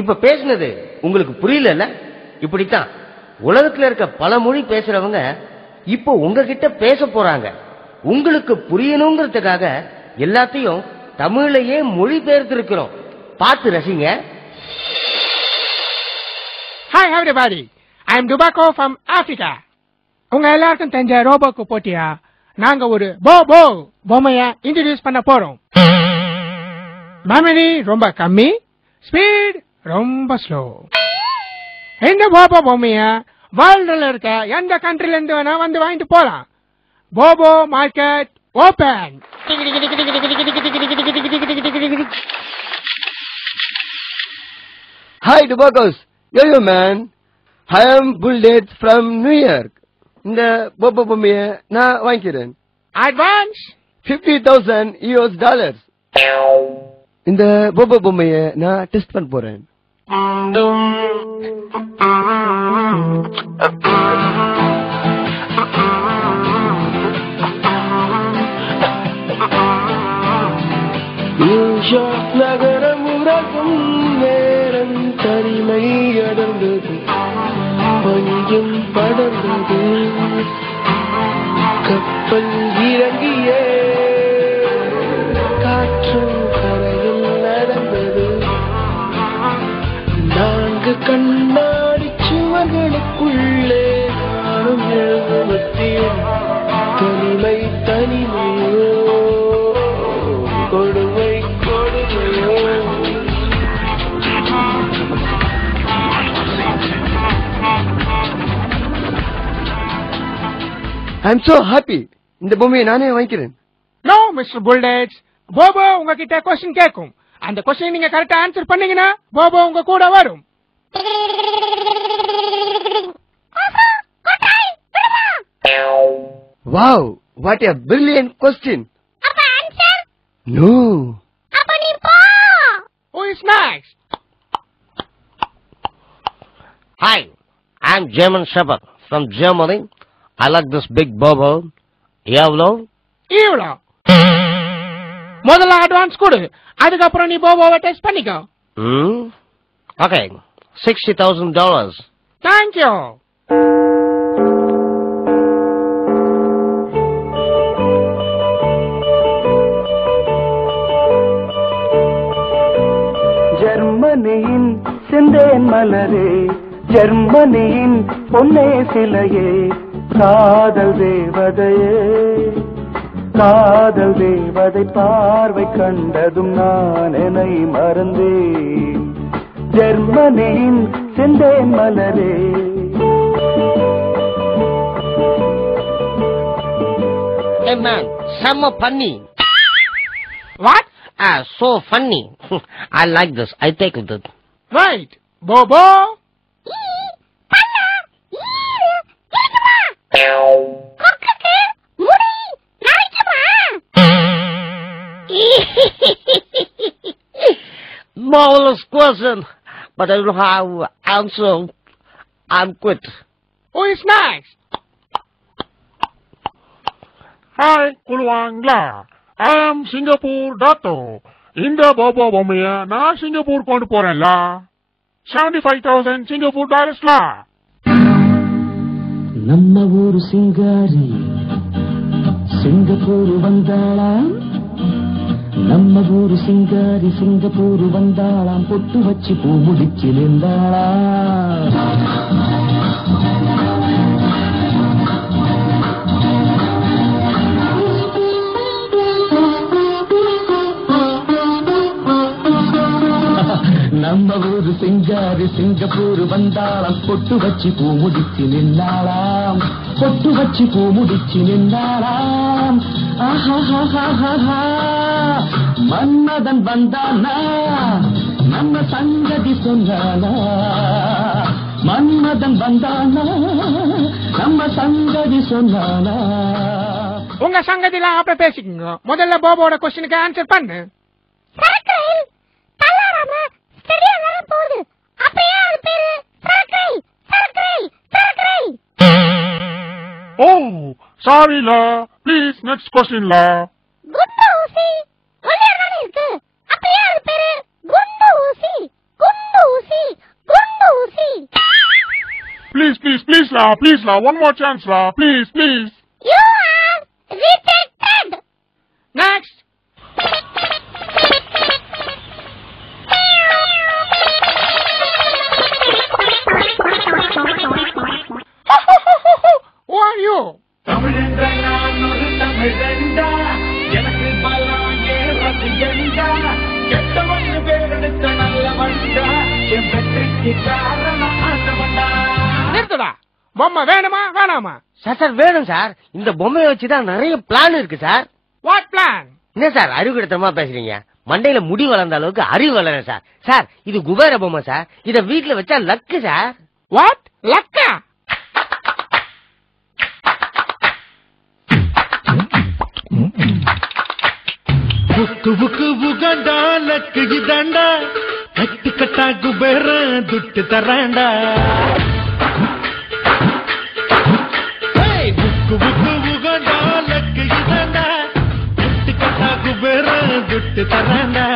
இப்ப பேசுனது உங்களுக்கு புரியல? இப்படித்தான் உலகத்துல இருக்க பல மொழி பேசுறவங்க இப்போ உங்ககிட்ட பேச போறாங்க. உங்களுக்கு புரியணுங்கிறதுக்காக எல்லாத்தையும் தமிழையே மொழிபெயர்த்திருக்கிறோம். பார்த்து ரசிங்க. Hi everybody, I am Dubako from Africa. உங்க எல்லாருக்கும் தெரிஞ்ச ரோபோக்கு போட்டியா நாங்க ஒரு போபோ பொம்மைய இன்ட்ரோடியூஸ் பண்ண போறோம். மெமரி ரொம்ப கம்மி, ஸ்பீட் ரொம்ப ஸ்லோ. இந்த போபோ பொம்மைய வேர்ல்டுல இருக்க எந்த கண்ட்ரில இருந்து வேணா வந்து வாங்கிட்டு போலாம். Bobo market open. Hi Dubakos, yo man, I am Bullet from New York. இந்த போபோ பொம்மைய நான் வாங்கிக்கிறேன். அட்வான்ஸ் $50,000. இந்த போபோ பொம்மைய நான் டெஸ்ட் பண்ண போறேன். நகரம் உறகும் நேரம் தனிமை அடர்ந்தது, பஞ்சம் படர்ந்தது, கப்பல் இறங்கிய காற்றும் கரையில் நடந்தது. 4 கண்ணாடி சுவர்களுக்குள்ளே நானும் எழுதுவத்தேன். தனிமை தனிமையோ கொடுமை கொடுமையோ. I'm so happy. இந்த பொம்மையை நானே வாங்கிக்கிறேன். நோ மிஸ்டர் புல்டேட்ஸ், போபோ உங்ககிட்ட क्वेश्चन கேட்கும். அந்த क्वेश्चन நீங்க கரெக்ட்டா ஆன்சர் பண்ணீங்கன்னா போபோ உங்க கூட வரும். Wow, what a brilliant question. அப்ப ஆன்சர்? No. அப்ப நீ போ. Who is next? Hi, I'm German Shepherd from Germany. I like this big bobo. எவ்வளோ? இவ்வளோ. முதல்ல அட்வான்ஸ் கொடு, அதுக்கப்புறம் நீ போபோவை டெஸ்ட் பண்ணிக்கோ. Okay, $60,000. Thank you. ஜெர்மனியின் செந்தேன் மலரே, ஜெர்மனியின் பொன்னே சிலையே, காதல் தேவதையே, காதல் தேவதை பார்வை கண்டதும் நான் என்னை மறந்தேன். ஜெர்மனியின் செந்தேன் மலரே. Hey man, செம்ம பண்ணி. What? So funny. I like this. I take it. Right. Bobo. கொக்குக்கு முடி நரைக்குமா? Marvelous question, but I don't have answer. I'm quit. Who is next? Hi, Kulwangla. I am Singapore Dato. இந்த போபோ பொம்மைய நான் சிங்கப்பூர் கொண்டு போறேன்ல. $75,000 Singapore டாலர்ஸ்ல. நம்ம ஊரு சிங்காரி Singapore வந்தாளாம், நம்ம ஊரு சிங்காரி Singapore வந்தாளாம், பொட்டு வச்சு பூ முடிச்சு நின்றாளாம். நம்ம ஊரு சிங்காரி சிங்கப்பூர் வந்தாளாம், பொட்டு வச்சு பூ முடிச்சு நின்றாளாம், பொட்டு வச்சு பூ முடிச்சு நின்றாளாம். மன்மதன் வந்தானா நம்ம சங்கதி சொன்னானா, மன்மதன் வந்தானா நம்ம சங்கதி சொன்னானா. உங்க சங்கதிலாம் அப்ப பேசிக்கங்க. முதல்ல போபோட क्वेश्चनக்கு ஆன்சர் பண்ணு. சரக்கரையில் தள்ளாராம ஸ்டெடியா வரும் போது அப்பயே அது பேரு சரக்கரை சரக்கரை சரக்கரை. Oh, sorry la. Please, next question la. குண்டு ஊசி ஒல்லியா தானே இருக்கு, please la, one more chance la, please, please. You are rejected. Next. Who are you? நிறுத்துடா. பொம்மை வேணுமா வேணாமா? சார் வேணும் சார். இந்த பொம்மையை வச்சுதான் நிறைய பிளான் இருக்கு சார். What plan? என்ன சார் அறிவு கிடத்தமா பேசுறீங்க? மண்டையில முடி வளர்ந்த அளவுக்கு அறிவு வளர சார். சார் இது குபேர பொம்மை சார். இத வீட்டுல வச்சா லக்கு சார். வாட் லக்கா? புக்கு புகண்டா லக்கு இதாண்டா கட்டு கட்டா குபேர துட்டு தராண்டா புக்கு புகண்டா லக்கு இதாண்டா கட்டு கட்டா குபேர துட்டு தராண்டா